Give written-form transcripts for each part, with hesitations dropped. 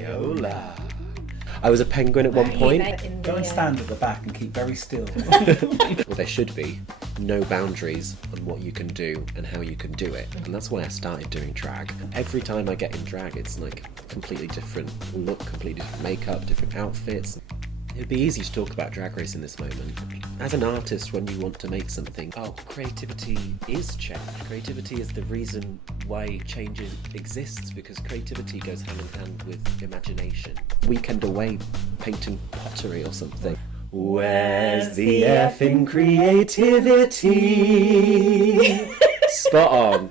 Viola. I was a penguin at one point. Go and stand at the back and keep very still. Well, there should be no boundaries on what you can do and how you can do it. And that's why I started doing drag. Every time I get in drag, it's like a completely different look, completely different makeup, different outfits. It'd be easy to talk about Drag Race in this moment. As an artist, when you want to make something, creativity is change. Creativity is the reason why change exists, because creativity goes hand in hand with imagination. Weekend away painting pottery or something. Where's the effing creativity? Spot on.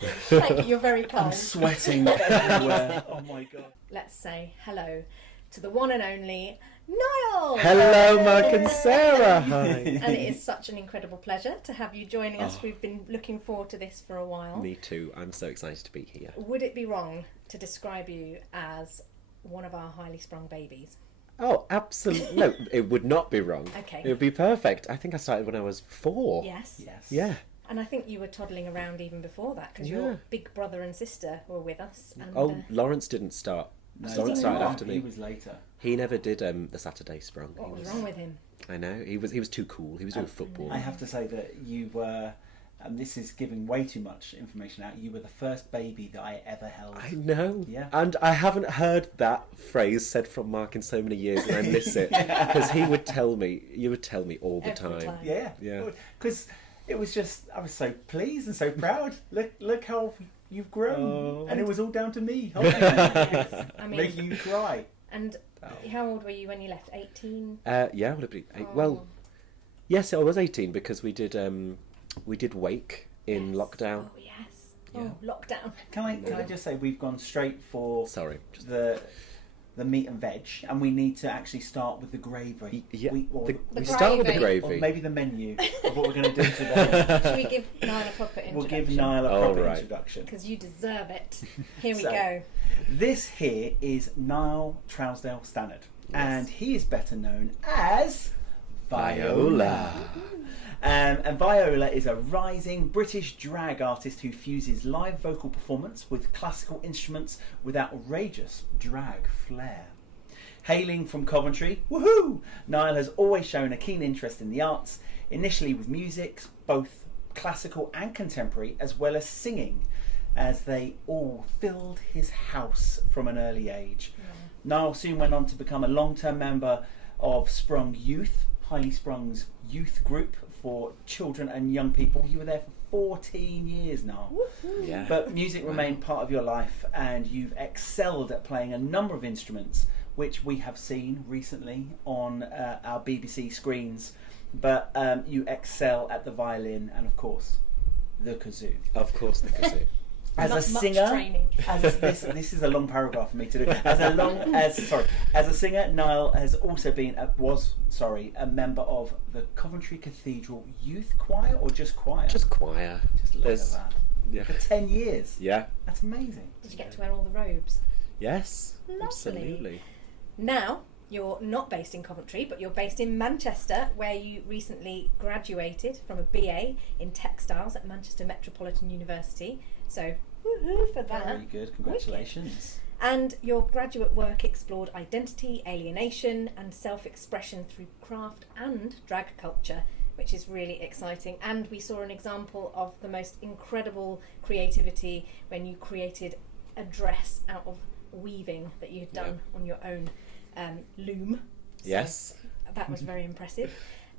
Thank you, you're very kind. I'm sweating everywhere. Oh my God. Let's say hello to the one and only Niall! Hello, Mark and Sarah. Hi. And it is such an incredible pleasure to have you joining us. We've been looking forward to this for a while. Me too. I'm so excited to be here. Would it be wrong to describe you as one of our highly sprung babies? Oh, absolutely. No, it would not be wrong. Okay. It would be perfect. I think I started when I was 4. Yes. Yeah. And I think you were toddling around even before that, because your big brother and sister were with us. And, Lawrence didn't start. No, Lawrence started after me. He was later. He never did the Saturday Sprung. What was wrong with him? I know. He was too cool. He was doing football. I have to say that you were, and this is giving way too much information out, you were the first baby that I ever held. I know. Yeah. And I haven't heard that phrase said from Mark in so many years, and I miss it. Because you would tell me all the Every time. Yeah. Because it was just, I was so pleased and so proud. Look how you've grown. And it was all down to me. Yes. I mean, making you cry. And how old were you when you left? 18? Yeah, would it be 8? Well, yes, I was 18 because we did Wake in lockdown. Oh, yes. Oh, lockdown. Can I just say we've gone straight for the meat and veg, and we need to actually start with the gravy. Yeah, we gravy. start with the Or gravy. maybe the menu of what we're going to do today. Should we give Niall a proper introduction? We'll give Niall a proper introduction. Because you deserve it. Here we go. This here is Niall Trowsdale-Stannard, and he is better known as Viola. And Viola is a rising British drag artist who fuses live vocal performance with classical instruments with outrageous drag flair. Hailing from Coventry, woohoo! Niall has always shown a keen interest in the arts, initially with music, both classical and contemporary, as well as singing, as they all filled his house from an early age. Yeah. Niall soon went on to become a long-term member of Sprung Youth, Highly Sprung's youth group for children and young people. You were there for 14 years now. Yeah. But music remained part of your life, and you've excelled at playing a number of instruments, which we have seen recently on our BBC screens. But you excel at the violin and, of course, the kazoo. Of course, the kazoo. As a singer, this is a long paragraph for me to do. As a singer, Niall has also been a member of the Coventry Cathedral Youth Choir, or just choir? Just choir. Just look at that. Yeah. For 10 years. Yeah. That's amazing. Did you get to wear all the robes? Yes. Lovely. Absolutely. Now, you're not based in Coventry, but you're based in Manchester, where you recently graduated from a BA in textiles at Manchester Metropolitan University. So, woohoo for that. Very good, congratulations. Wicked. And your graduate work explored identity, alienation, and self-expression through craft and drag culture, which is really exciting. And we saw an example of the most incredible creativity when you created a dress out of weaving that you'd done on your own loom. So yes. That was very impressive.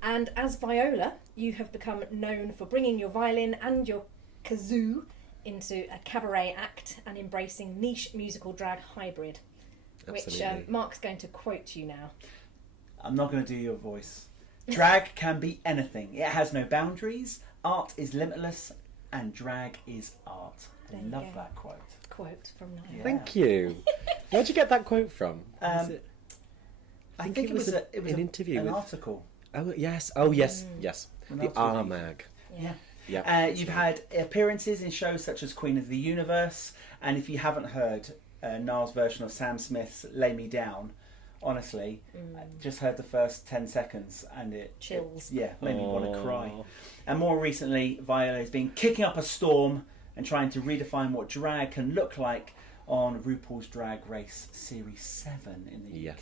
And as Viola, you have become known for bringing your violin and your kazoo into a cabaret act and embracing niche musical drag hybrid. Absolutely. Which Mark's going to quote you now. I'm not going to do your voice. Drag can be anything. It has no boundaries. Art is limitless, and drag is art. I love that quote. Quote from Niall. Yeah. Thank you. Where'd you get that quote from? I think it was an interview. An article. Oh yes. Oh yes. Yes. The R Mag. Yeah. Yeah. You've had appearances in shows such as Queen of the Universe, and if you haven't heard Niall's version of Sam Smith's "Lay Me Down," honestly, I just heard the first 10 seconds and it chills. Made me want to cry. And more recently, Viola has been kicking up a storm and trying to redefine what drag can look like on RuPaul's Drag Race Series 7 in the UK.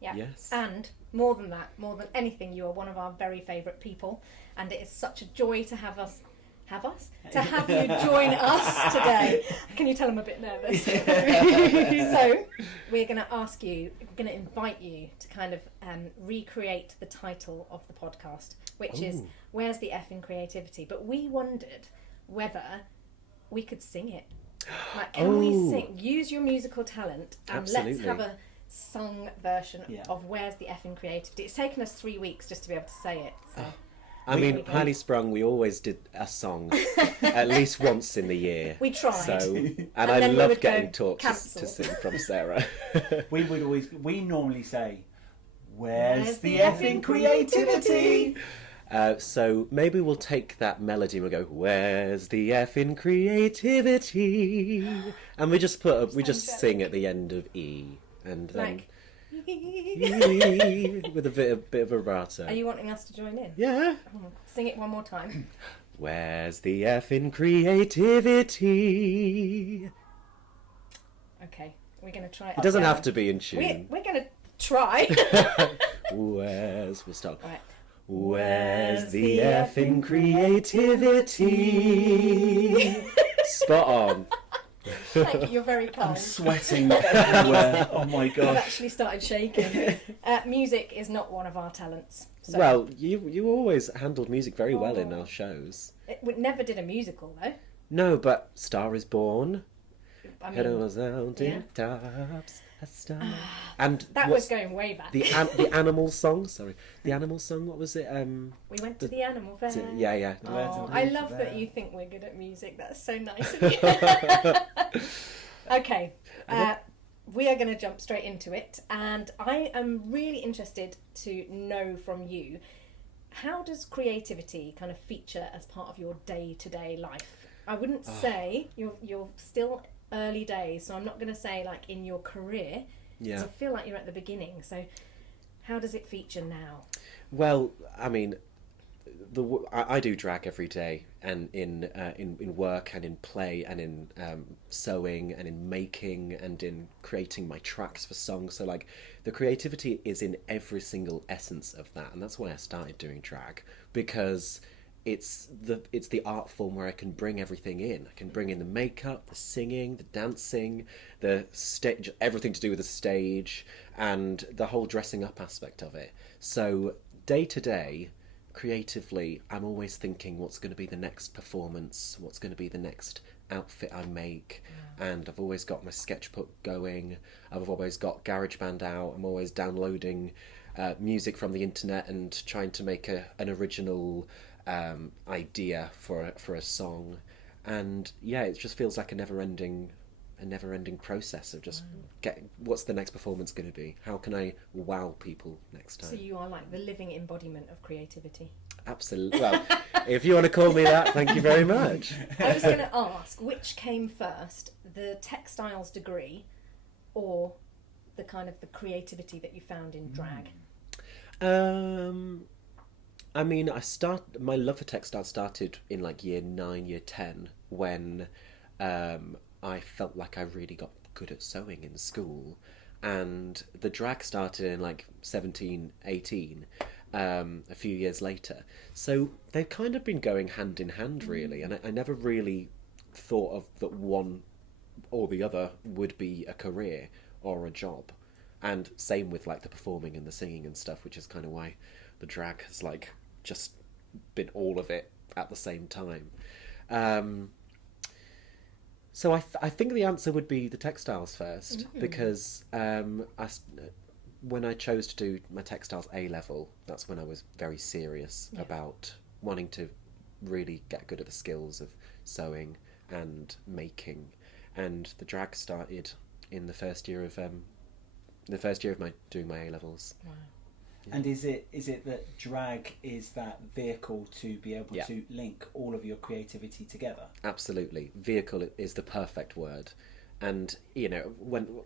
Yeah. Yes. And more than that, more than anything, you are one of our very favourite people, and it is such a joy to have you join us today. Can you tell I'm a bit nervous? So we're going to invite you to kind of recreate the title of the podcast, which is Where's the F in Creativity? But we wondered whether we could sing it. Like, can we sing? Use your musical talent and Absolutely. let's have a sung version Yeah. of Where's the F in Creativity. It's taken us 3 weeks just to be able to say it. So. I mean, Highly Sprung, we always did a song at least once in the year. We tried. So, And I then we love would getting go, taught to "Cancel." sing from Sarah. We normally say, where's the F in creativity? So maybe we'll take that melody and we'll go, where's the F in creativity? And we just sing at the end of E, and then with a bit of vibrato. Are you wanting us to join in? Yeah. Sing it one more time. Where's the F in creativity? Okay, we're going to try it. It doesn't have to be in tune. We're going to try. We'll start. Right. Where's the F in creativity? Spot on. Thank you, you're very kind. I'm sweating everywhere. Oh my I've gosh. actually started shaking. Music is not one of our talents. So Well, you always handled music very well in our shows. we never did a musical though. No, but Star is Born. I Head mean, over mountain tops, a star. And that what's was going way back. the animal song. Sorry, the animal song. What was it? We went to the animal fair. Yeah. Oh, I love that you think we're good at music. That's so nice of you. Okay, we are going to jump straight into it, and I am really interested to know from you, how does creativity kind of feature as part of your day-to-day life? I wouldn't say you're still early days, so I'm not going to say like in your career. Yeah. I feel like you're at the beginning. So, how does it feature now? Well, I mean, I do drag every day, and in work and in play and in sewing and in making and in creating my tracks for songs. So like the creativity is in every single essence of that, and that's why I started doing drag, because it's the art form where I can bring everything in. I can bring in the makeup, the singing, the dancing, the stage, everything to do with the stage, and the whole dressing up aspect of it. So day to day, creatively, I'm always thinking what's going to be the next performance, what's going to be the next outfit I make, and I've always got my sketchbook going. I've always got GarageBand out. I'm always downloading music from the internet and trying to make an original idea for a song. And yeah, it just feels like a never-ending process of just getting, what's the next performance going to be? How can I wow people next time? So you are like the living embodiment of creativity. Absolutely. Well, if you want to call me that, thank you very much. I was going to ask, which came first, the textiles degree or the kind of the creativity that you found in drag? I mean, my love for textile started in like year 9, year 10, when I felt like I really got good at sewing in school, and the drag started in like 17, 18, a few years later. So they've kind of been going hand in hand, really, and I never really thought of that one or the other would be a career or a job. And same with like the performing and the singing and stuff, which is kind of why the drag has like just been all of it at the same time. So I think the answer would be the textiles first, because when I chose to do my textiles A-level, that's when I was very serious about wanting to really get good at the skills of sewing and making, and the drag started in the first year of my doing my A-levels. Wow. And is it that drag is that vehicle to be able to link all of your creativity together? Absolutely. Vehicle is the perfect word. And, you know,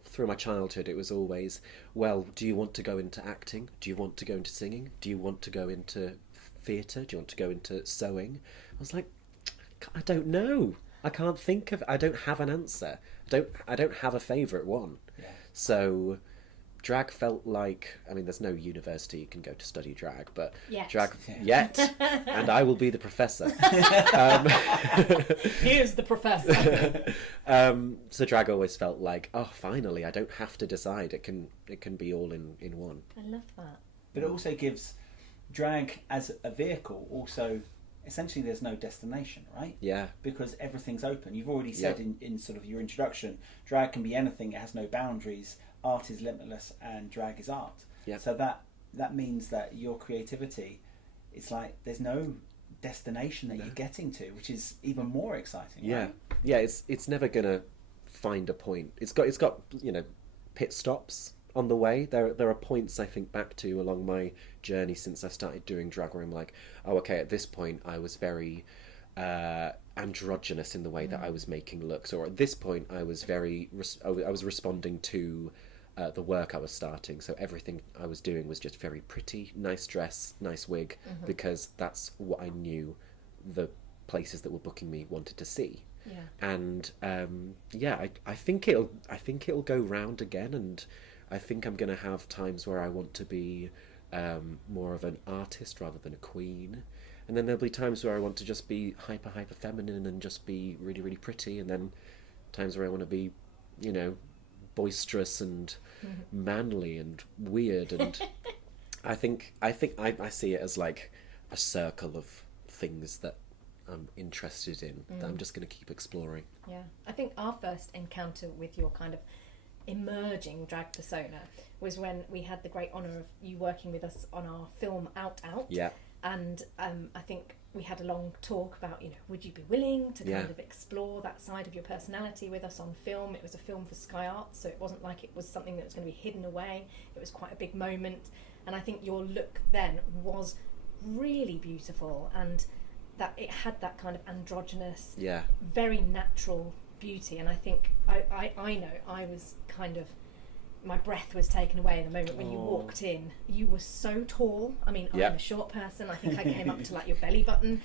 through my childhood, it was always, well, do you want to go into acting? Do you want to go into singing? Do you want to go into theatre? Do you want to go into sewing? I was like, I don't know. I don't have an answer. I don't have a favourite one. Yeah. So drag felt like, I mean, there's no university you can go to study drag, but drag yet, and I will be the professor. Here's the professor. So drag always felt like, oh, finally, I don't have to decide. It can be all in one. I love that. But it also gives drag as a vehicle, also, essentially there's no destination, right? Yeah. Because everything's open. You've already said in sort of your introduction, drag can be anything, it has no boundaries, art is limitless, and drag is art. Yeah. So that means that your creativity, it's like there's no destination that you're getting to, which is even more exciting. Yeah. Right? Yeah, it's never gonna find a point. It's got pit stops on the way. There are points I think back to along my journey since I started doing drag where I'm like, oh, okay, at this point I was very androgynous in the way that I was making looks, or at this point I was I was responding to the work I was starting, so everything I was doing was just very pretty, nice dress, nice wig, because that's what I knew the places that were booking me wanted to see. Yeah. And I think it'll go round again, and I think I'm gonna have times where I want to be more of an artist rather than a queen, and then there'll be times where I want to just be hyper feminine and just be really really pretty, and then times where I want to be, boisterous and manly and weird, and I think I see it as like a circle of things that I'm interested in that I'm just going to keep exploring. Yeah, I think our first encounter with your kind of emerging drag persona was when we had the great honour of you working with us on our film Out. Yeah. And I think we had a long talk about, would you be willing to kind of explore that side of your personality with us on film? It was a film for Sky Arts, so it wasn't like it was something that was going to be hidden away. It was quite a big moment. And I think your look then was really beautiful, and that it had that kind of androgynous, very natural beauty. And I think I know I was kind of, my breath was taken away in the moment when you walked in. You were so tall. I mean, I'm a short person. I think I came up to like your belly button,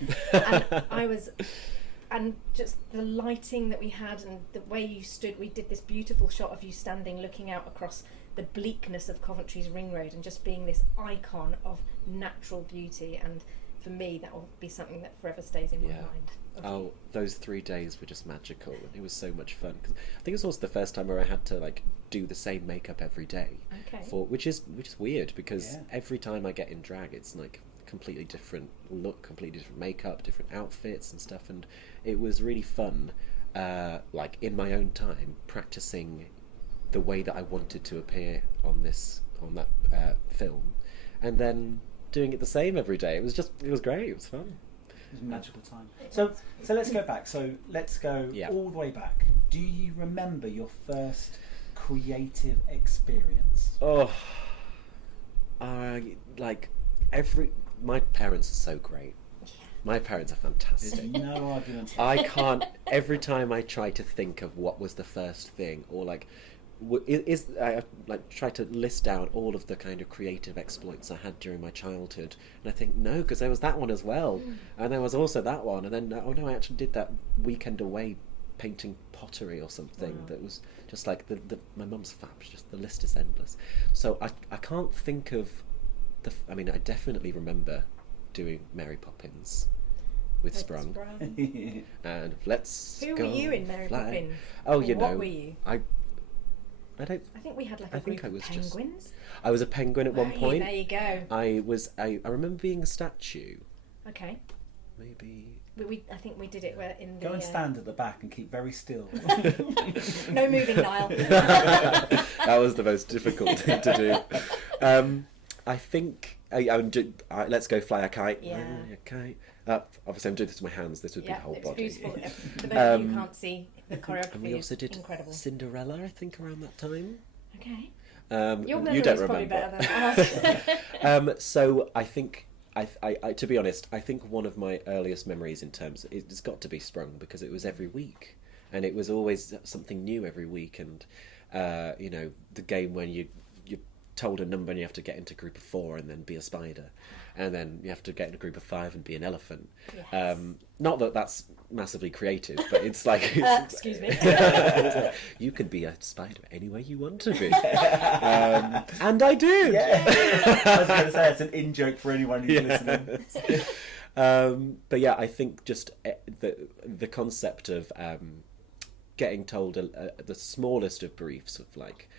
and just the lighting that we had and the way you stood. We did this beautiful shot of you standing, looking out across the bleakness of Coventry's Ring Road, and just being this icon of natural beauty. And for me, that will be something that forever stays in my mind. Oh, those 3 days were just magical. It was so much fun. 'Cause I think it was also the first time where I had to like do the same makeup every day. Okay. Which is weird, because every time I get in drag, it's like completely different look, completely different makeup, different outfits and stuff. And it was really fun, like in my own time, practicing the way that I wanted to appear on that film, and then doing it the same every day. It was great. It was fun. It was a magical time. So let's go back. So let's go all the way back. Do you remember your first creative experience? Oh, my parents are so great. My parents are fantastic. There's no argument. I can't. Every time I try to think of what was the first thing, or I try to list down all of the kind of creative exploits I had during my childhood, and I think no, because there was that one as well, and there was also that one, and then I actually did that weekend away painting pottery or something. That was just like my mum's fab. Just the list is endless. So I can't think of I mean, I definitely remember doing Mary Poppins with Sprung. And let's Who go were you in Mary fly. Poppins? Oh, what were you? I don't. I think we had like I a think group I of was penguins. I was a penguin at one point. There you go. I remember being a statue. Okay. Maybe. I think we did it in the... Go and stand at the back and keep very still. No moving, Niall. That was the most difficult thing to do. I think... let's go fly a kite. Yeah. A kite. Obviously, I'm doing this with my hands. This would be the whole it's body. beautiful. For those of you who can't see, the choreography And we also did incredible. Cinderella, I think, around that time. Okay. You Your memory don't is probably remember. better than ours. So I think... I to be honest, I think one of my earliest memories in terms... It's got to be Sprung, because it was every week. And it was always something new every week. And, the game when you told a number and you have to get into group of 4 and then be a spider, and then you have to get into group of 5 and be an elephant. Yes. Not that that's massively creative, but it's like Excuse me. it's like, you can be a spider any way you want to be, and I did. Yeah. I was going to say it's an in-joke for anyone who's listening. But yeah, I think just the concept of getting told the smallest of briefs of like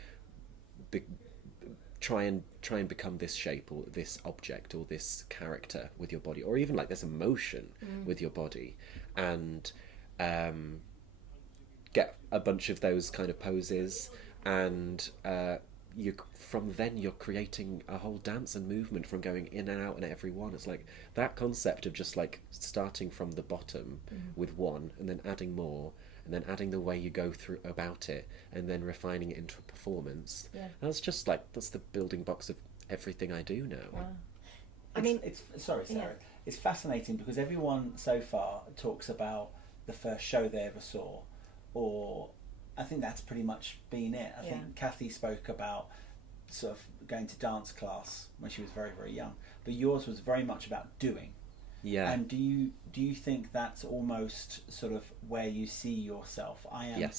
try and become this shape or this object or this character with your body, or even like this emotion with your body, and get a bunch of those kind of poses, and from then you're creating a whole dance and movement from going in and out and every one. It's like that concept of just like starting from the bottom with one and then adding more and then adding the way you go through about it and then refining it into a performance. That's just like, that's the building blocks of everything I do now. Wow. It's sorry, Sarah. Yeah. It's fascinating because everyone so far talks about the first show they ever saw, or I think that's pretty much been it. I think Kathy spoke about sort of going to dance class when she was very, very young, but yours was very much about doing. Yeah. And do you think that's almost sort of where you see yourself? I am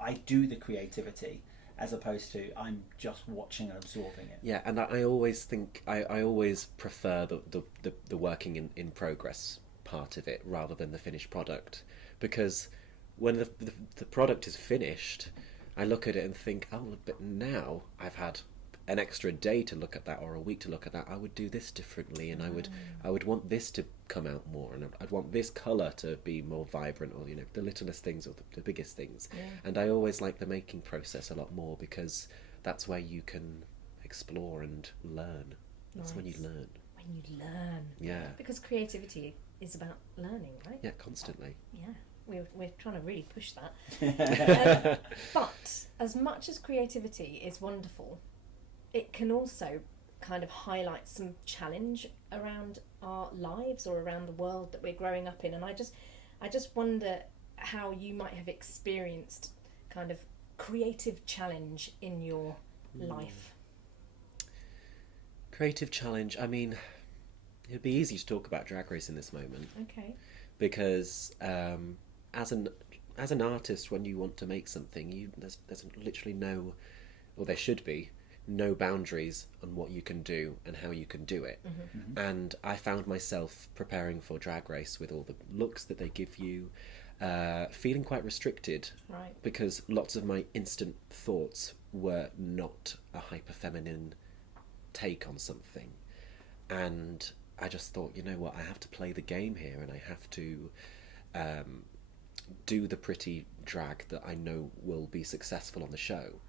I do the creativity, as opposed to I'm just watching and absorbing it. Yeah, and I always think I always prefer the working in progress part of it rather than the finished product, because when the product is finished, I look at it and think, oh, but now I've had an extra day to look at that or a week to look at that. I would do this differently, and I would want this to come out more, and I'd want this colour to be more vibrant, or the littlest things or the biggest things. And I always like the making process a lot more, because that's where you can explore and learn. That's when you learn. When you learn. Yeah. Because creativity is about learning, right? Yeah, constantly. Yeah. We're trying to really push that. But as much as creativity is wonderful, it can also kind of highlight some challenge around our lives or around the world that we're growing up in. And I just wonder how you might have experienced kind of creative challenge in your life. Creative challenge. I mean, it'd be easy to talk about Drag Race in this moment. Okay. Because as an artist, when you want to make something, there's literally no, or there should be, no boundaries on what you can do and how you can do it. And I found myself preparing for Drag Race with all the looks that they give you, feeling quite restricted, Right. because lots of my instant thoughts were not a hyper feminine take on something, and I just thought, you know what, I have to play the game here, and I have to do the pretty drag that I know will be successful on the show.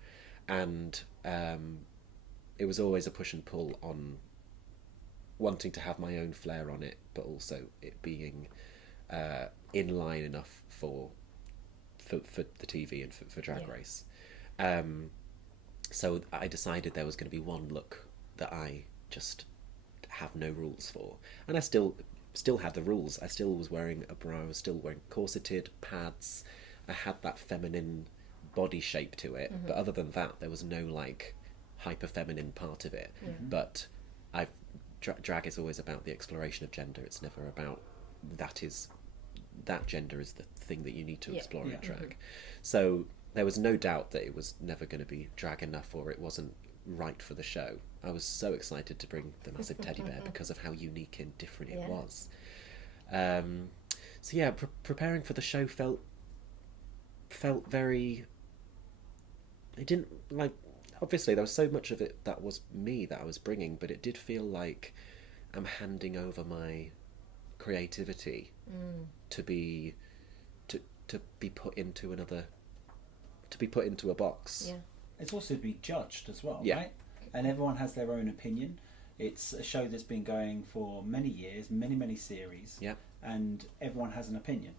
And it was always a push and pull on wanting to have my own flair on it, but also it being in line enough for the TV and for Drag Race. So I decided there was going to be one look that I just have no rules for, and I still had the rules. I still was wearing a bra, I was still wearing corseted pads, I had that feminine body shape to it, but other than that there was no like hyper feminine part of it. But drag is always about the exploration of gender. It's never about that gender is the thing that you need to explore in drag. So there was no doubt that it was never going to be drag enough, or it wasn't right for the show. I was so excited to bring the massive teddy bear because of how unique and different it was. So yeah, preparing for the show felt very, it didn't, like, obviously there was so much of it that was me that I was bringing, but it did feel like I'm handing over my creativity to be put into a box. It's also to be judged as well, right? And everyone has their own opinion. It's a show that's been going for many years, many series, and everyone has an opinion.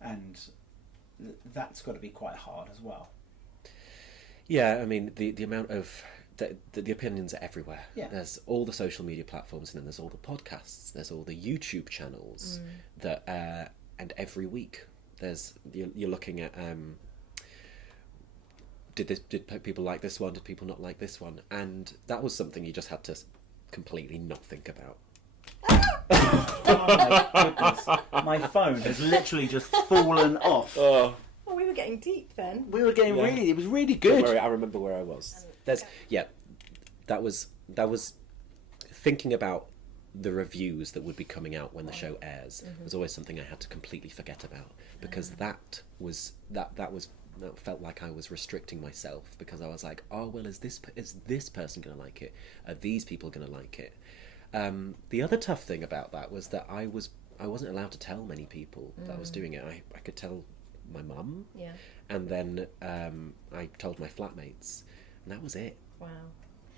And that's got to be quite hard as well. I mean, the amount of the opinions are everywhere. There's all the social media platforms, and then there's all the podcasts, there's all the YouTube channels that and every week you're looking at did people like this one? Did people not like this one? And that was something you just had to completely not think about. Oh my goodness. My phone has literally just fallen off. Oh, Well, we were getting deep then. We were getting Yeah. it was really don't good. worry, I remember where I was. That was thinking about the reviews that would be coming out when the show airs was always something I had to completely forget about, because that felt like I was restricting myself, because I was like, oh well, is this person going to like it? Are these people going to like it? The other tough thing about that was that I wasn't allowed to tell many people that I was doing it. I could tell my mum, Yeah. and then I told my flatmates, and that was it. Wow.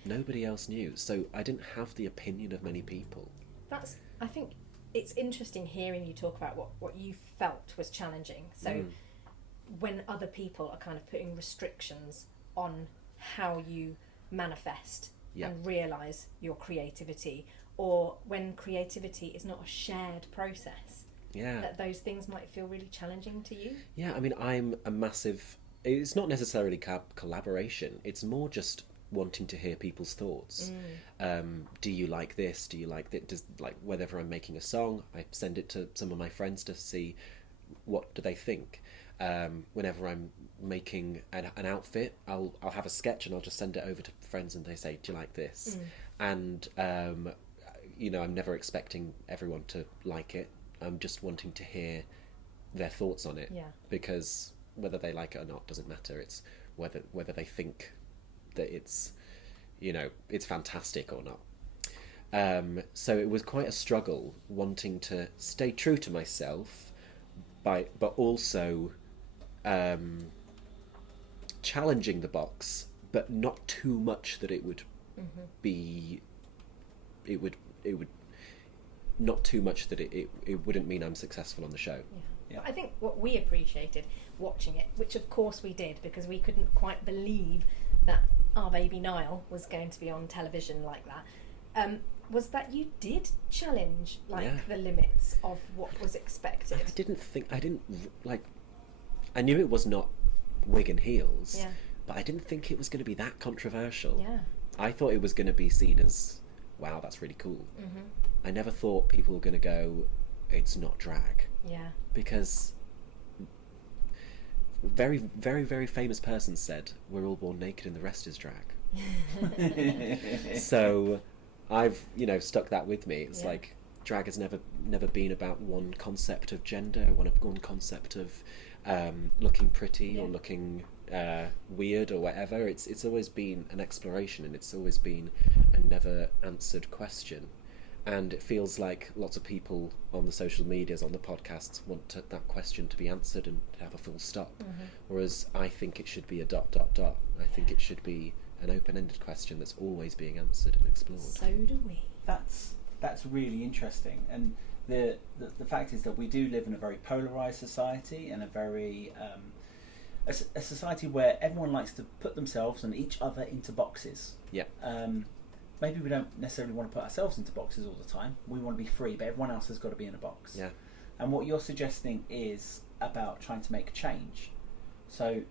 Nobody else knew, so I didn't have the opinion of many people. I think it's interesting hearing you talk about what you felt was challenging. So when other people are kind of putting restrictions on how you manifest and realise your creativity, or when creativity is not a shared process, that those things might feel really challenging to you. Yeah, I mean, I'm a massive... It's not necessarily collaboration, it's more just wanting to hear people's thoughts. Do you like this? Do you like that? Whenever I'm making a song, I send it to some of my friends to see what do they think. Whenever I'm making an outfit, I'll have a sketch and I'll just send it over to friends, and they say, do you like this? And I'm never expecting everyone to like it. I'm just wanting to hear their thoughts on it, because whether they like it or not doesn't matter. It's whether they think that it's fantastic or not. So it was quite a struggle wanting to stay true to myself, but also challenging the box, but not too much that it would be. It would not too much that it wouldn't mean I'm successful on the show. Yeah. I think what we appreciated watching it, which of course we did because we couldn't quite believe that our baby Niall was going to be on television like that, was that you did challenge the limits of what was expected. I knew it was not wig and heels, but I didn't think it was going to be that controversial. Yeah. I thought it was going to be seen as, wow, that's really cool. I never thought people were going to go, it's not drag. Yeah. Because very, very, very famous person said, we're all born naked and the rest is drag. So I've, stuck that with me. It's like, drag has never been about one concept of gender, one concept of looking pretty or looking weird or whatever. It's always been an exploration, and it's always been a never answered question. And it feels like lots of people on the social medias, on the podcasts, want that question to be answered and to have a full stop. Whereas I think it should be a ... I think it should be an open-ended question that's always being answered and explored. So do we. That's really interesting. And the fact is that we do live in a very polarised society, and a very a society where everyone likes to put themselves and each other into boxes. Yeah. Maybe we don't necessarily want to put ourselves into boxes all the time. We want to be free, but everyone else has got to be in a box. Yeah. And what you're suggesting is about trying to make change. So,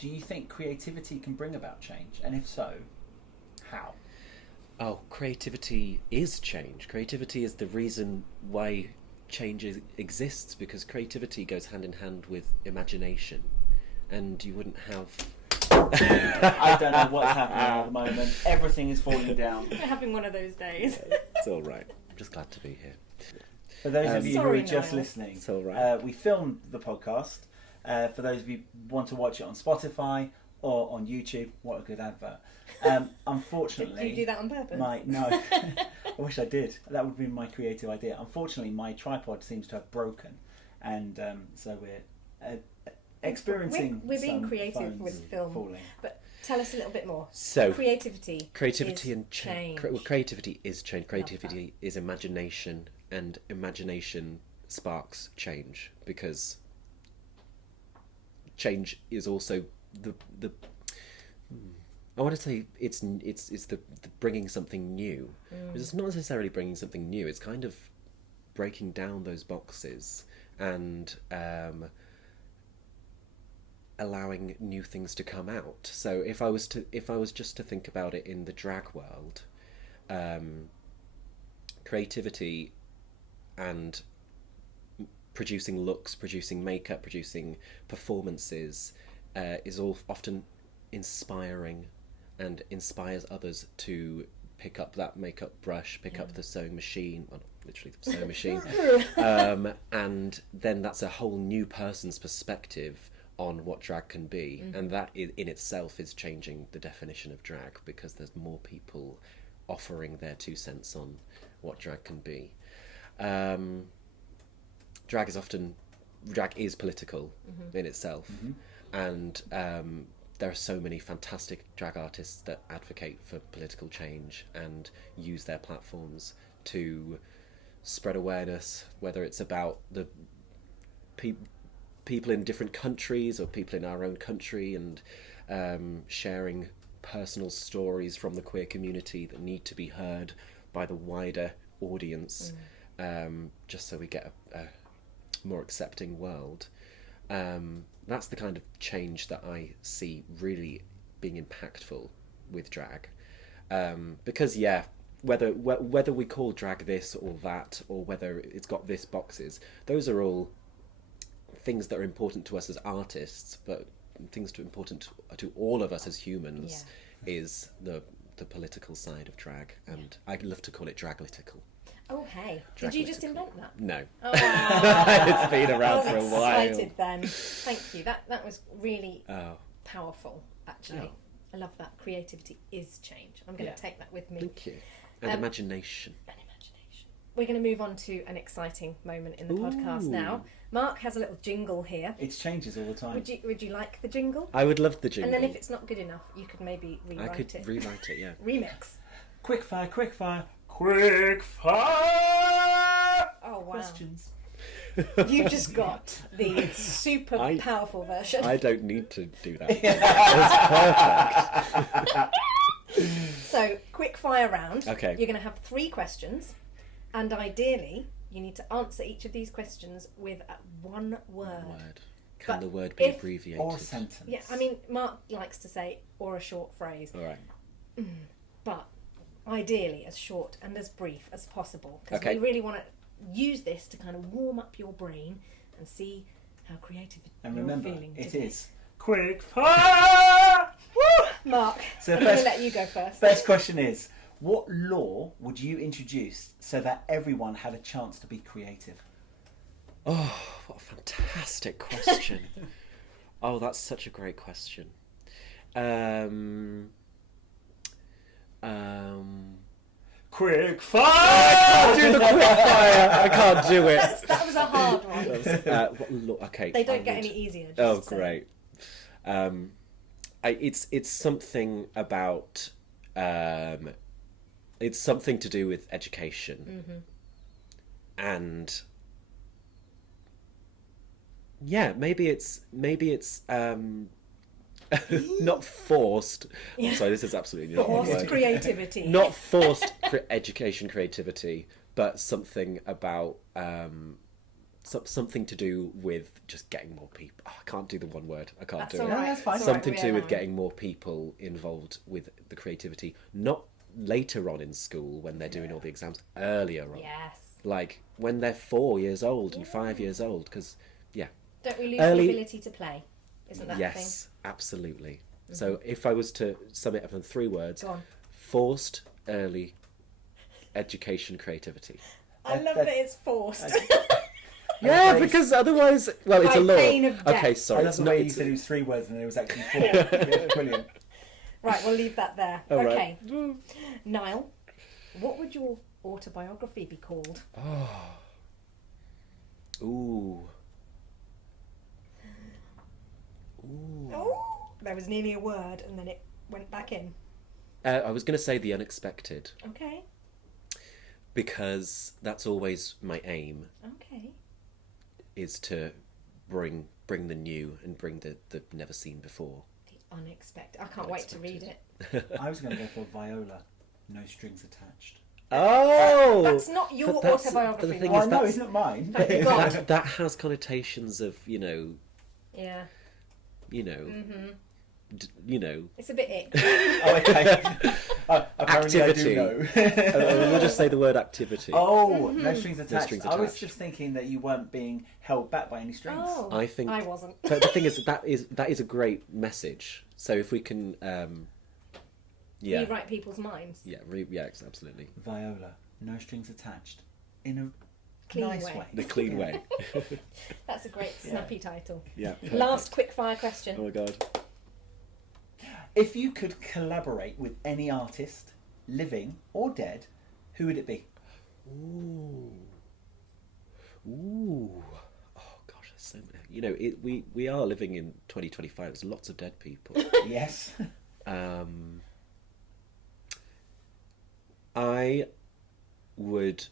do you think creativity can bring about change? And if so, how? Oh, creativity is change. Creativity is the reason why change exists, because creativity goes hand in hand with imagination. And you wouldn't have... I don't know what's happening at the moment. Everything is falling down. We're having one of those days. It's all right. I'm just glad to be here. For those of you who are just Niall. listening, It's all right. we filmed the podcast. For those of you who want to watch it on Spotify or on YouTube, what a good advert. Unfortunately... Did you do that on purpose? No. I wish I did. That would be my creative idea. Unfortunately, my tripod seems to have broken. And so we're... experiencing we're being some creative phones with film, falling. but tell us a little bit more. So creativity and change. Creativity is change. Creativity is imagination, and imagination sparks change, because change is also the I want to say it's the bringing something new. It's not necessarily bringing something new. It's kind of breaking down those boxes and allowing new things to come out. So if I was just to think about it in the drag world, creativity and producing looks, producing makeup, producing performances is all often inspiring and inspires others to pick up that makeup brush, pick up the sewing machine, well, not literally the sewing machine, and then that's a whole new person's perspective on what drag can be, and that in itself is changing the definition of drag, because there's more people offering their 2 cents on what drag can be. Drag is political in itself, and there are so many fantastic drag artists that advocate for political change and use their platforms to spread awareness, whether it's about the people in different countries or people in our own country, and sharing personal stories from the queer community that need to be heard by the wider audience, just so we get a more accepting world. That's the kind of change that I see really being impactful with drag, because whether we call drag this or that, or whether it's got this boxes, those are all things that are important to us as artists, but things important to all of us as humans is the political side of drag, and I love to call it draglitical. Oh, hey. Did you just invent that? No. Oh, it's been around for a while. I was excited then. Thank you. That was really powerful, actually. I love that. Creativity is change. I'm going to take that with me. Thank you. And imagination. And imagination. We're going to move on to an exciting moment in the podcast now. Mark has a little jingle here. It changes all the time. Would you like the jingle? I would love the jingle. And then if it's not good enough, you could maybe rewrite it. I could rewrite it, yeah. Remix. Quick fire. Oh, wow. Questions. You just got the super powerful version. I don't need to do that. That's perfect. So, quick fire round. Okay. You're going to have 3 questions, and ideally, you need to answer each of these questions with one word. Can the word be abbreviated? Or a sentence. Yeah, I mean, Mark likes to say, or a short phrase. All right. But ideally, as short and as brief as possible. Because Okay. we really want to use this to kind of warm up your brain and see how creative And you're remember, feeling it today. is quick fire! Woo! Mark, So I'm going to let you go first. First question is, what law would you introduce so that everyone had a chance to be creative? Oh, what a fantastic question. Oh, that's such a great question. Quick fire! I can't do the quick fire. I can't do it. That was a hard one. Okay. They don't get any easier. Just Oh, to say. great. It's something about. It's something to do with education, and maybe it's not forced. Yeah. I'm sorry, this is absolutely not Forced the word. creativity. Not forced education creativity, but something about something to do with just getting more people. Oh, I can't do the one word. I can't That's do all it. right. That's fine. It's all Something right, to do we with allow getting more people involved with the creativity, not later on in school when they're doing all the exams, earlier on. Yes. Like when they're 4 years old and 5 years old, because Don't we lose Early- the ability to play? Isn't that the thing? yes, absolutely. So if I was to sum it up in 3 words, Go on. forced early education creativity. I love that it's forced. Yeah, phrase. because otherwise, well, it's By a law. pain of death. Okay, I sorry, love it's the not. way you It's, said it was 3 words and it was actually 4. Yeah, brilliant. Right, we'll leave that there. All right. Okay. Niall, what would your autobiography be called? ooh. Oh, there was nearly a word and then it went back in. I was going to say the unexpected, Okay. because that's always my aim, Okay. is to bring the new and bring the never seen before. The unexpected. I can't wait to read it. I was going to go for Viola, no strings attached. Oh, That's not your but that's- autobiography. but the thing Mark. is, Oh, no, that's- it's not mine. Thank God. that has connotations of Yeah. you know, Mm-hmm. you know, It's a bit ick. Oh, okay. Apparently activity. I do know. We'll just say the word activity. Oh, no strings attached. strings I was attached. just thinking that you weren't being held back by any strings. Oh, I think I wasn't. But the thing is that is a great message. So if we can, yeah, Rewrite people's minds. yeah, absolutely, Viola, no strings attached. In a Clean nice way. way. the clean way. That's a great Yeah. snappy title. Yeah. Last quick fire question. Oh my god. If you could collaborate with any artist, living or dead, who would it be? Ooh. Ooh. Oh gosh, there's so many. You know, we are living in 2025. There's lots of dead people. Yes. I would.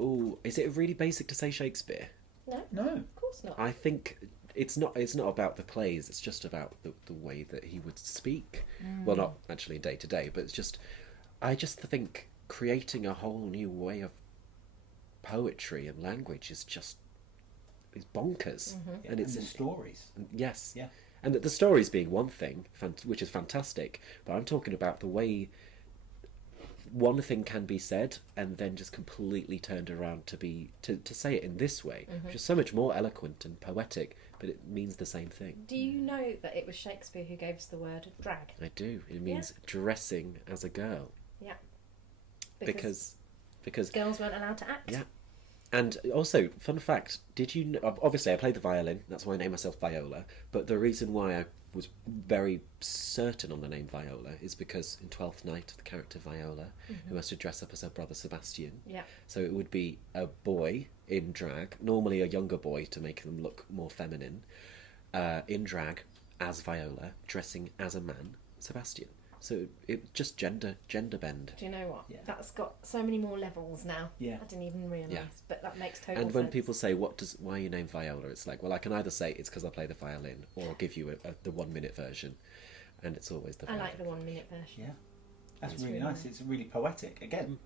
Ooh, is it really basic to say Shakespeare? No, No. of course not. I think it's not about the plays. It's just about the way that he would speak. Well, not actually day to day, but it's just. I just think creating a whole new way of poetry and language is bonkers, and it's the stories. yes, Yeah. and the stories being one thing, which is fantastic. But I'm talking about the way one thing can be said and then just completely turned around to say it in this way, which is so much more eloquent and poetic, but it means the same thing. Do you know that it was Shakespeare who gave us the word drag? I do. It means dressing as a girl, Yeah. because girls weren't allowed to act. yeah. And also, fun fact, did you know, obviously I played the violin, that's why I named myself Viola, but the reason why I was very certain on the name Viola is because in Twelfth Night, the character Viola, who has to dress up as her brother Sebastian, Yeah. so it would be a boy in drag, normally a younger boy to make them look more feminine, in drag as Viola, dressing as a man, Sebastian. So it just gender bend. Do you know what? Yeah. That's got so many more levels now. Yeah. I didn't even realise, Yeah. but that makes total And when sense. people say, why are you named Viola? It's like, well, I can either say it's because I play the violin, or I'll give you the 1 minute version, and it's always the I violin. like the 1 minute version. Yeah. That's It's really really nice. nice. It's really poetic. Again,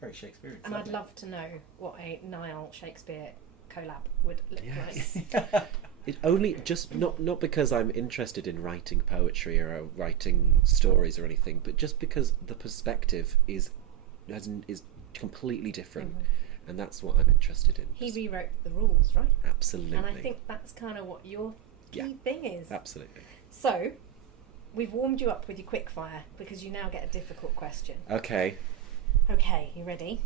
very Shakespearean. And I'd love to know what a Niall Shakespeare collab would look Yes. like. It only just not because I'm interested in writing poetry or writing stories or anything, but just because the perspective is completely different, and that's what I'm interested in. He rewrote the rules, right? Absolutely. And I think that's kind of what your key thing is. Absolutely. So, we've warmed you up with your quick fire because you now get a difficult question. Okay. Okay, you ready?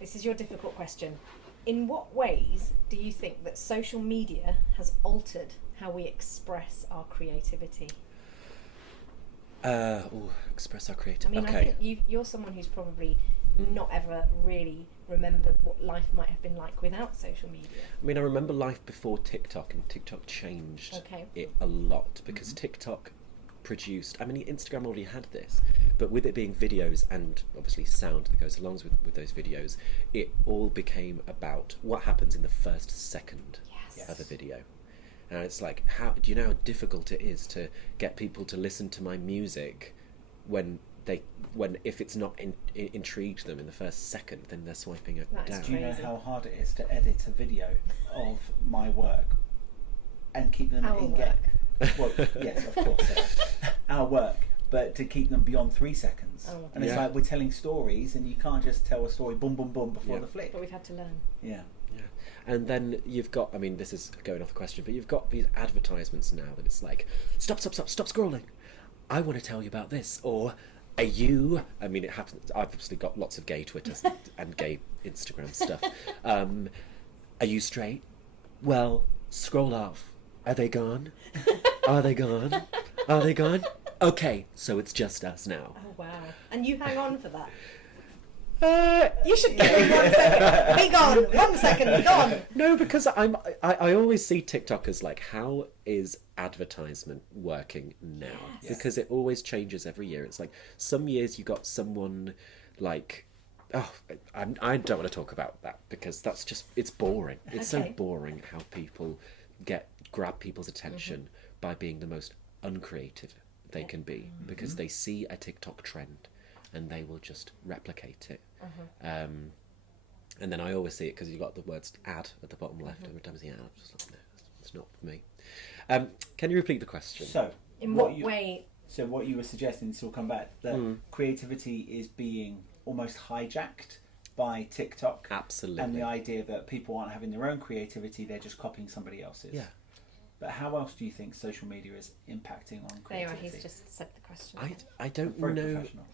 This is your difficult question. In what ways do you think that social media has altered how we express our creativity? Express our I creativity. mean, Okay. I think you're someone who's probably not ever really remembered what life might have been like without social media. I mean, I remember life before TikTok, and TikTok changed Okay. it a lot because TikTok produced. I mean, Instagram already had this, but with it being videos and obviously sound that goes along with those videos, it all became about what happens in the first second Yes. of a video. And it's like, do you know how difficult it is to get people to listen to my music when if it's not intrigued them in the first second, then they're swiping it That is down. Do you know Crazy. how hard it is to edit a video of my work and keep them Our in work. Well, yes, of course, our work, but to keep them beyond 3 seconds. Oh. And it's Yeah. like we're telling stories, and you can't just tell a story boom, boom, boom before Yeah. the flick. But we've had to learn. Yeah. Yeah, and then you've got, I mean, this is going off the question, but you've got these advertisements now that it's like, stop scrolling. I want to tell you about this. Or, are you, I mean, it happens, I've obviously got lots of gay Twitters and gay Instagram stuff. Are you straight? Well, scroll off. Are they gone? Are they gone? Are they gone? Okay, so it's just us now. Oh, wow. And you hang on for that. You should give me 1 second. Be gone. 1 second. Be gone. No, because I always see TikTok as like, how is advertisement working now? Yes. Because it always changes every year. It's like some years you got someone like, I don't want to talk about that because that's just, it's boring. It's so Okay. boring how people grab people's attention by being the most uncreative they can be, because they see a TikTok trend and they will just replicate it. And then I always see it because you've got the words ad at the bottom left every time I see ad. I'm just like, no, it's not for me. Can you repeat the question? So, In what way? So what you were suggesting, this will come back, that creativity is being almost hijacked by TikTok. Absolutely. And the idea that people aren't having their own creativity, they're just copying somebody else's. Yeah. But how else do you think social media is impacting on There you are, creativity? he's just said the question. I don't Very know. professional.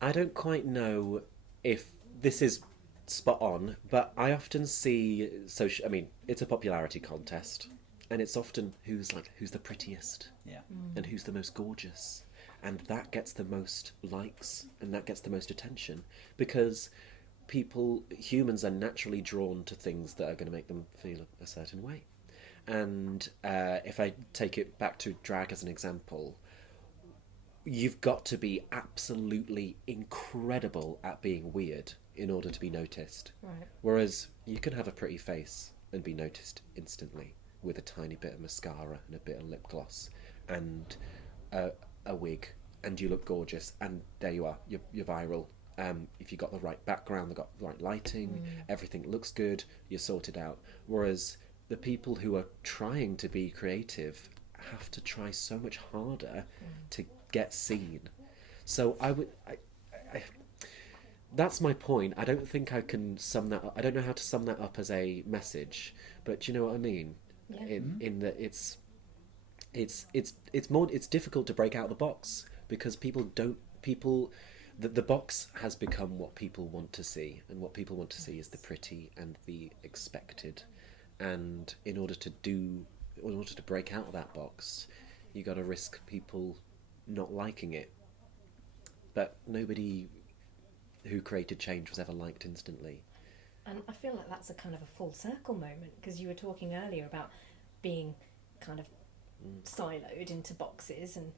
I don't quite know if this is spot on, but I often see social. I mean, it's a popularity contest, and it's often who's the prettiest, Yeah. and who's the most gorgeous, and that gets the most likes and that gets the most attention because humans are naturally drawn to things that are going to make them feel a certain way. And if I take it back to drag as an example, you've got to be absolutely incredible at being weird in order to be noticed. Right. Whereas you can have a pretty face and be noticed instantly with a tiny bit of mascara and a bit of lip gloss and a wig, and you look gorgeous, and there you are, you're viral. If you've got the right background, they've got the right lighting, everything looks good, you're sorted out. Whereas the people who are trying to be creative have to try so much harder to get seen. So that's my point. I don't think I can sum that up. I don't know how to sum that up as a message, but do you know what I mean? Yeah. In that it's difficult to break out the box because the box has become what people want to see, and what people want to see is the pretty and the expected. And in order to break out of that box, you got to risk people not liking it. But nobody who created change was ever liked instantly. And I feel like that's a kind of a full circle moment, because you were talking earlier about being kind of siloed into boxes, and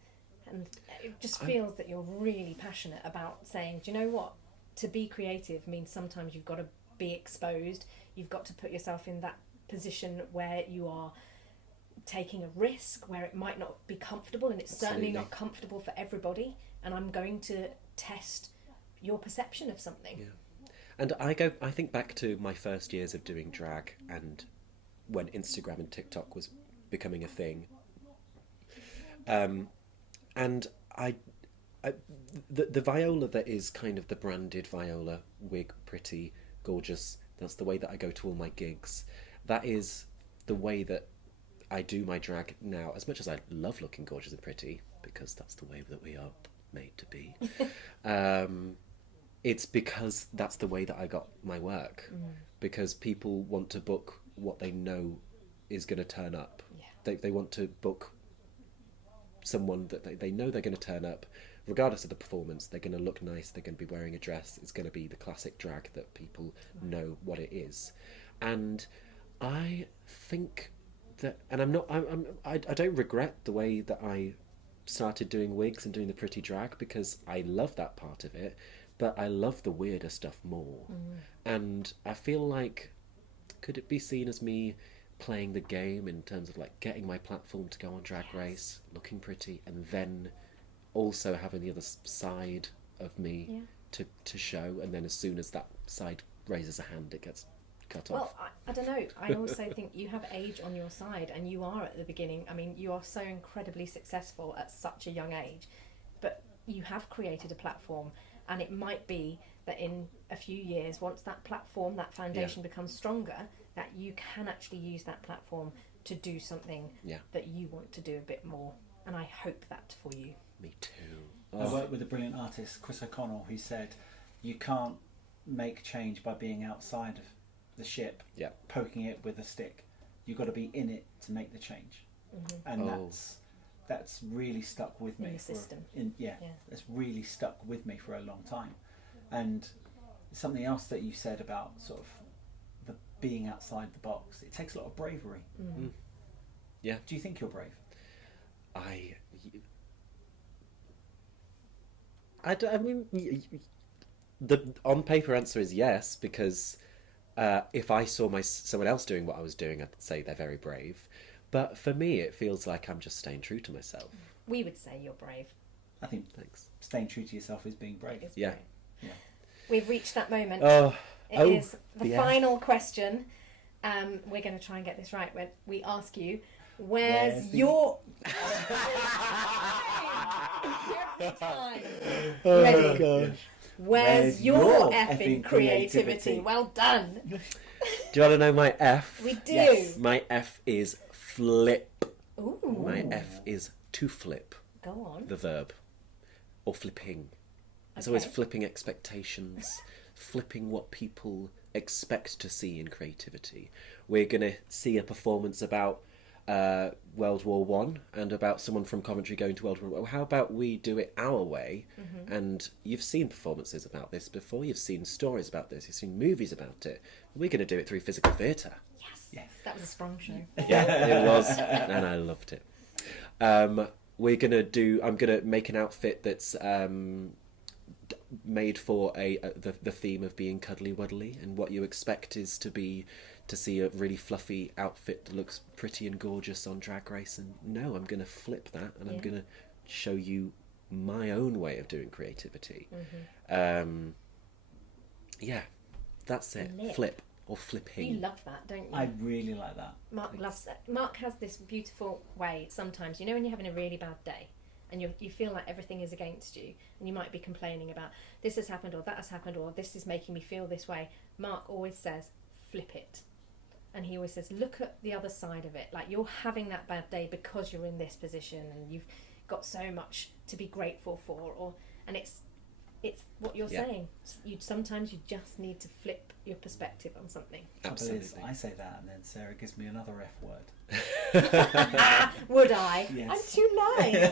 it just feels that you're really passionate about saying, do you know what? To be creative means sometimes you've got to be exposed, you've got to put yourself in that position where you are taking a risk, where it might not be comfortable, and it's certainly not comfortable for everybody, and I'm going to test your perception of something. Yeah. And I think back to my first years of doing drag, and when Instagram and TikTok was becoming a thing. And the Viola that is kind of the branded Viola, wig, pretty, gorgeous, that's the way that I go to all my gigs. That is the way that I do my drag now. As much as I love looking gorgeous and pretty, because that's the way that we are made to be, it's because that's the way that I got my work. Because people want to book what they know is going to turn up. Yeah. They want to book someone that they know they're going to turn up, regardless of the performance. They're going to look nice, they're going to be wearing a dress, it's going to be the classic drag that people know what it is. And I think that, and I don't regret the way that I started doing wigs and doing the pretty drag, because I love that part of it, but I love the weirder stuff more. And I feel like, could it be seen as me playing the game in terms of like getting my platform to go on Drag Race, looking pretty, and then also having the other side of me to show, and then as soon as that side raises a hand, it gets cut off. Well, I don't know. I also think you have age on your side, and you are at the beginning. I mean, you are so incredibly successful at such a young age, but you have created a platform, and it might be that in a few years, once that platform, that foundation becomes stronger, that you can actually use that platform to do something that you want to do a bit more. And I hope that for you. Me too. I worked with a brilliant artist, Chris O'Connell, who said you can't make change by being outside of the ship, poking it with a stick. You've got to be in it to make the change. And that's really stuck with me. In the system. That's really stuck with me for a long time. And something else that you said about sort of the being outside the box, it takes a lot of bravery. Yeah. Do you think you're brave? I mean, the on paper answer is yes, because if I saw someone else doing what I was doing, I'd say they're very brave. But for me, it feels like I'm just staying true to myself. We would say you're brave. I think Thanks. staying true to yourself is being brave. It is Yeah. brave. Yeah. We've reached that moment. It is the the final question. We're going to try and get this right. When we ask you, Where's your... Every time. Ready? gosh. Where's your effing creativity? Well done. Do you want to know my F? We do. Yes. My F is flip. Ooh. My F is to flip, Go on. the verb. Or flipping. It's always Okay. flipping expectations, flipping what people expect to see in creativity. We're going to see a performance about World War One and about someone from Coventry going to World War One. How about we do it our way? Mm-hmm. And you've seen performances about this before. You've seen stories about this. You've seen movies about it. We're going to do it through physical theatre. Yes. That was a Sprung show. Yeah, it was, and I loved it. We're gonna do. I'm gonna make an outfit that's made for the theme of being cuddly wuddly, and what you expect is to see a really fluffy outfit that looks pretty and gorgeous on Drag Race. And no, I'm gonna flip that, and I'm Yeah. gonna show you my own way of doing creativity. Mm-hmm. Yeah, that's it. Flip. Flip or flipping. You love that, don't you? I really like that. Mark loves that. Mark has this beautiful way sometimes, you know, when you're having a really bad day and you feel like everything is against you and you might be complaining about this has happened or that has happened or this is making me feel this way. Mark always says, flip it. And he always says, look at the other side of it. Like, you're having that bad day because you're in this position and you've got so much to be grateful for. And it's what you're Yeah. saying. Sometimes you just need to flip your perspective on something. Absolutely. I say that and then Sarah gives me another F word. Would I? Yes. I'm too nice.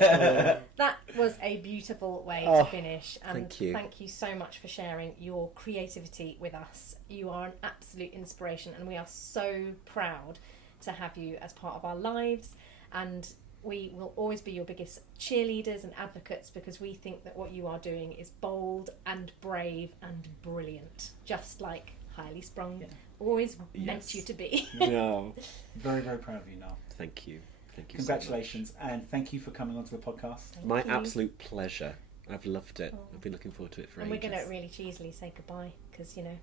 That was a beautiful way Oh, to finish. And thank you. so much for sharing your creativity with us. You are an absolute inspiration and we are so proud to have you as part of our lives. And we will always be your biggest cheerleaders and advocates because we think that what you are doing is bold and brave and brilliant, just like Highly Sprung always meant Yes. you to be. No. Very, very proud of you, Niall. Thank you. Thank you. Congratulations, and thank you for coming onto the podcast. Thank My you. absolute pleasure. I've loved it. Oh. I've been looking forward to it for And we're ages. going to really cheesily say goodbye because, you know,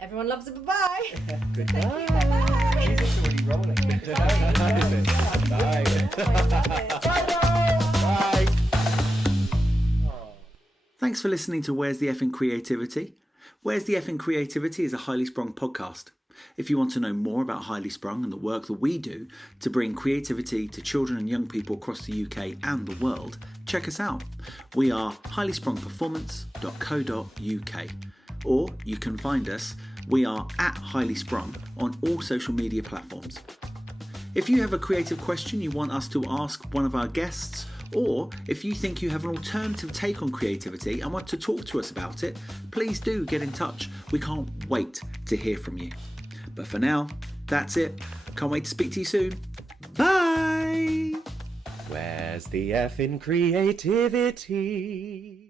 everyone loves a bye-bye. Goodbye. Thank you, bye-bye. Music's already rolling. Bye. Thanks for listening to Where's the Effing Creativity? Where's the Effing Creativity is a Highly Sprung podcast. If you want to know more about Highly Sprung and the work that we do to bring creativity to children and young people across the UK and the world, check us out. We are highlysprungperformance.co.uk, or you can find us. We are at Highly Sprung on all social media platforms. If you have a creative question you want us to ask one of our guests, or if you think you have an alternative take on creativity and want to talk to us about it, please do get in touch. We can't wait to hear from you. But for now, that's it. Can't wait to speak to you soon. Bye! Where's the F in creativity?